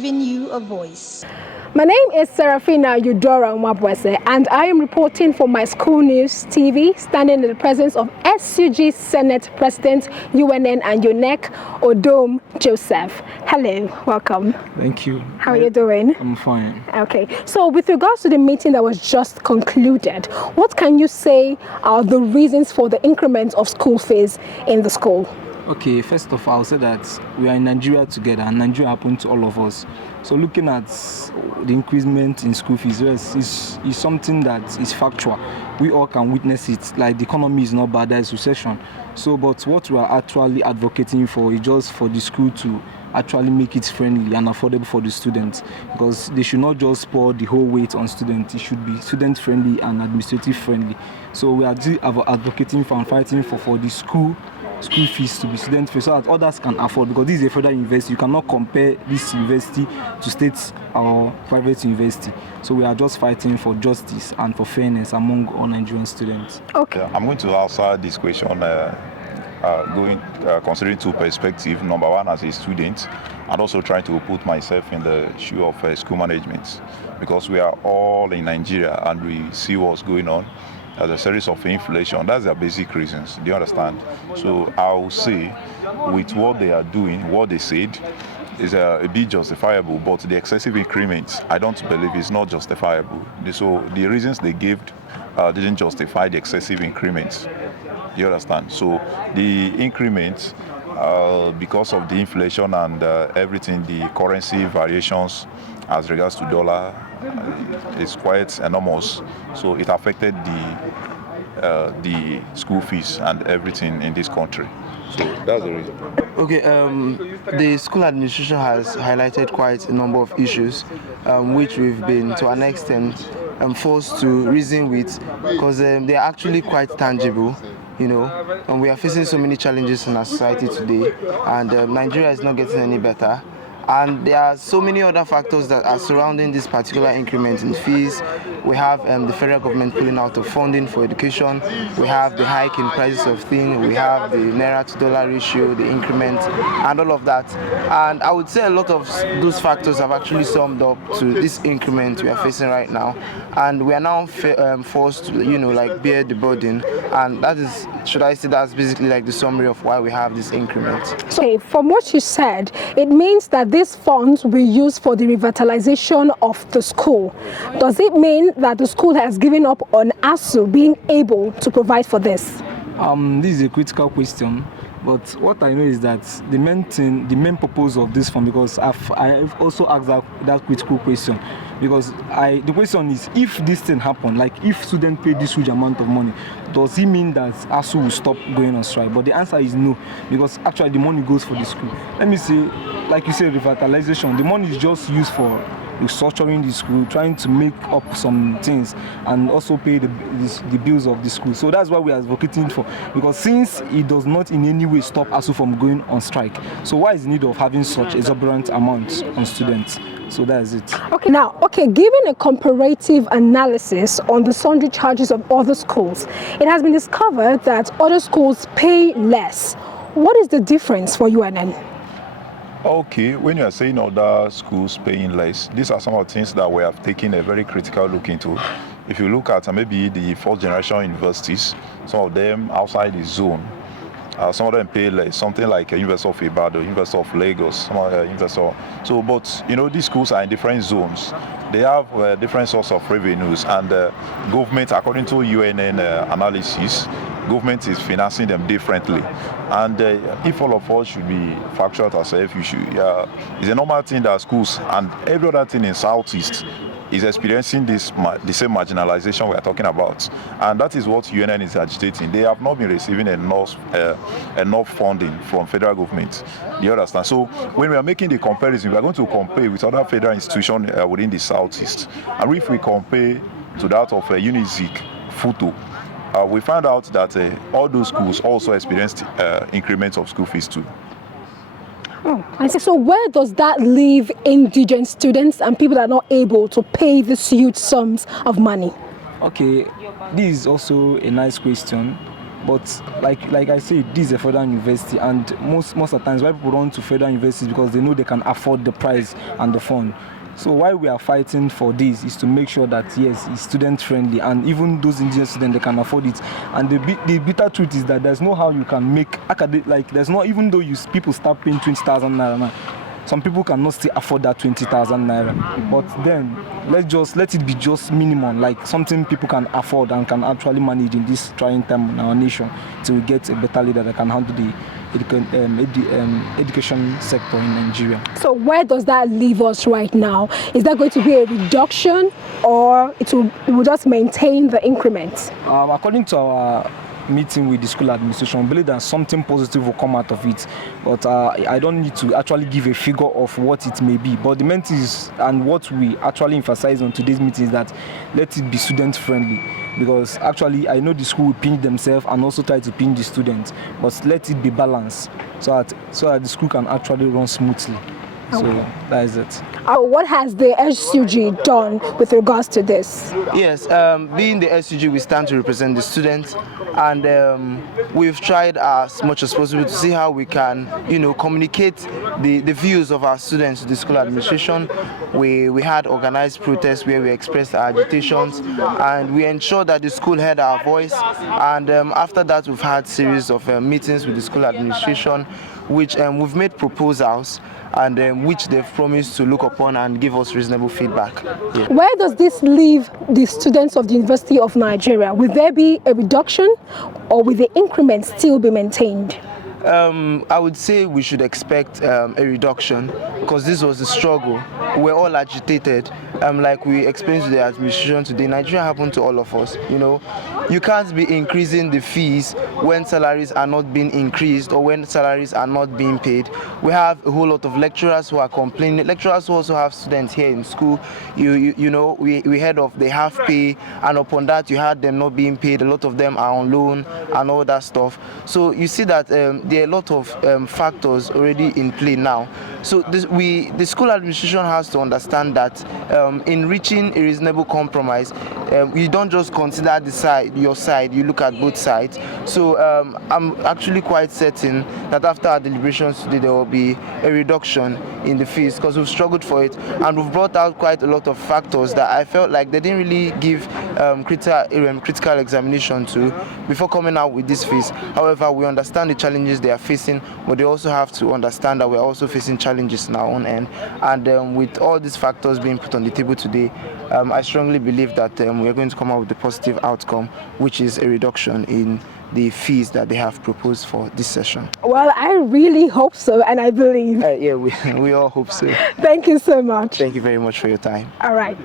giving you a voice. My name is Serafina Eudora Mwabwese, and I am reporting for My School News TV, standing in the presence of SUG Senate President, UNN and UNEC, Odom Joseph. Hello, welcome. Thank you. How are you doing? I'm fine. Okay, so with regards to the meeting that was just concluded, what can you say are the reasons for the increment of school fees in the school? Okay, first of all, I'll say that we are in Nigeria together, and Nigeria happened to all of us. So looking at the increment in school fees is something that is factual. We all can witness it. Like, the economy is not bad, there is recession. So, but what we are actually advocating for is just for the school to actually make it friendly and affordable for the students, because they should not just pour the whole weight on students. It should be student friendly and administrative friendly. So we are advocating for and fighting for the school fees to be student free, so that others can afford, because this is a federal university. You cannot compare this university to state or private university. So we are just fighting for justice and for fairness among all Nigerian students. Okay. I'm going to answer this question considering two perspectives. Number one, as a student, and also trying to put myself in the shoe of school management, because we are all in Nigeria and we see what's going on. As a series of inflation, that's their basic reasons. Do you understand? So I will say, with what they are doing, what they said is a bit justifiable, but the excessive increments, I don't believe is not justifiable. So the reasons they gave didn't justify the excessive increments. Do you understand? So the increments, because of the inflation and everything, the currency variations as regards to dollar, is quite enormous. So it affected the school fees and everything in this country. So that's the reason. Okay, the school administration has highlighted quite a number of issues, which we've been to an extent forced to reason with, because they're actually quite tangible. You know, and we are facing so many challenges in our society today, and Nigeria is not getting any better. And there are so many other factors that are surrounding this particular increment in fees. We have the federal government pulling out of funding for education. We have the hike in prices of things. We have the naira to dollar ratio, the increment, and all of that. And I would say a lot of those factors have actually summed up to this increment we are facing right now. And we are now forced to, like, bear the burden. And that is, should I say, that's basically like the summary of why we have this increment. So, from what you said, it means that these funds will be used for the revitalization of the school. Does it mean that the school has given up on ASU being able to provide for this? This is a critical question, but what I know is that the main purpose of this fund, because I've also asked that critical question, because the question is, if this thing happen, like if students pay this huge amount of money, does it mean that ASU will stop going on strike? But the answer is no, because actually the money goes for the school. Let me say, like you said, revitalization, the money is just used for restructuring the school, trying to make up some things, and also pay the bills of the school. So that's why we are advocating for, because since it does not in any way stop ASU from going on strike, so why is the need of having such exorbitant amounts on students? So that is it. Okay, given a comparative analysis on the sundry charges of other schools, it has been discovered that other schools pay less. What is the difference for UNN? Okay, when you are saying other schools paying less, these are some of the things that we have taken a very critical look into. If you look at maybe the first generation universities, some of them outside the zone, some of them pay less, something like University of Ibadan, University of Lagos, So, but these schools are in different zones. They have different sources of revenues, and government, according to UNN analysis, government is financing them differently. And if all of us should be factual at ourselves, it's a normal thing that schools and every other thing in Southeast is experiencing the same marginalization we are talking about. And that is what UNN is agitating. They have not been receiving enough funding from federal government. Do you understand? So when we are making the comparison, we are going to compare with other federal institutions within the Southeast. And if we compare to that of UNIZIC, FUTO, we found out that all those schools also experienced increments of school fees too. Oh, I see. So where does that leave indigent students and people that are not able to pay these huge sums of money? Okay, this is also a nice question. But like I say, this is a federal university, and most of the times why people run to federal universities because they know they can afford the price and the fund. So why we are fighting for this is to make sure that yes, it's student friendly, and even those indigenous students, they can afford it. And the bitter truth is that there's no how you can make there's no, even though people start paying 20,000 naira now, some people cannot still afford that 20,000 naira. But then let it be just minimum, like something people can afford and can actually manage in this trying time in our nation, till we get a better leader that can handle the education sector in Nigeria. So where does that leave us right now? Is there going to be a reduction, or it will just maintain the increment? According to our meeting with the school administration, I believe that something positive will come out of it, but I don't need to actually give a figure of what it may be. But the main thing is, and what we actually emphasize on today's meeting, is that let it be student friendly, because actually I know the school will pinch themselves and also try to pinch the students, but let it be balanced so that the school can actually run smoothly. So that is it. What has the SUG done with regards to this? Yes, being the SUG, we stand to represent the students, and we've tried as much as possible to see how we can, communicate the views of our students to the school administration. We had organized protests where we expressed our agitations, and we ensured that the school heard our voice. And after that, we've had series of meetings with the school administration, which we've made proposals, and which they've promised to look upon and give us reasonable feedback. Yeah. Where does this leave the students of the University of Nigeria? Will there be a reduction, or will the increment still be maintained? I would say we should expect a reduction, because this was a struggle. We're all agitated. Like we explained to the administration today, Nigeria happened to all of us. You can't be increasing the fees when salaries are not being increased, or when salaries are not being paid. We have a whole lot of lecturers who are complaining. Lecturers who also have students here in school. We heard of the half pay, and upon that you had them not being paid. A lot of them are on loan and all that stuff. So you see that there are a lot of factors already in play now. So the school administration has to understand that in reaching a reasonable compromise, you don't just consider your side, you look at both sides. So I'm actually quite certain that after our deliberations today, there will be a reduction in the fees, because we've struggled for it, and we've brought out quite a lot of factors that I felt like they didn't really give critical examination to before coming out with these fees. However, we understand the challenges they are facing, but they also have to understand that we're also facing challenges in our own end. And with all these factors being put on the table today, I strongly believe that we're going to come out with a positive outcome, which is a reduction in the fees that they have proposed for this session. Well, I really hope so, and I believe. Yeah, we all hope so. Thank you so much. Thank you very much for your time. All right.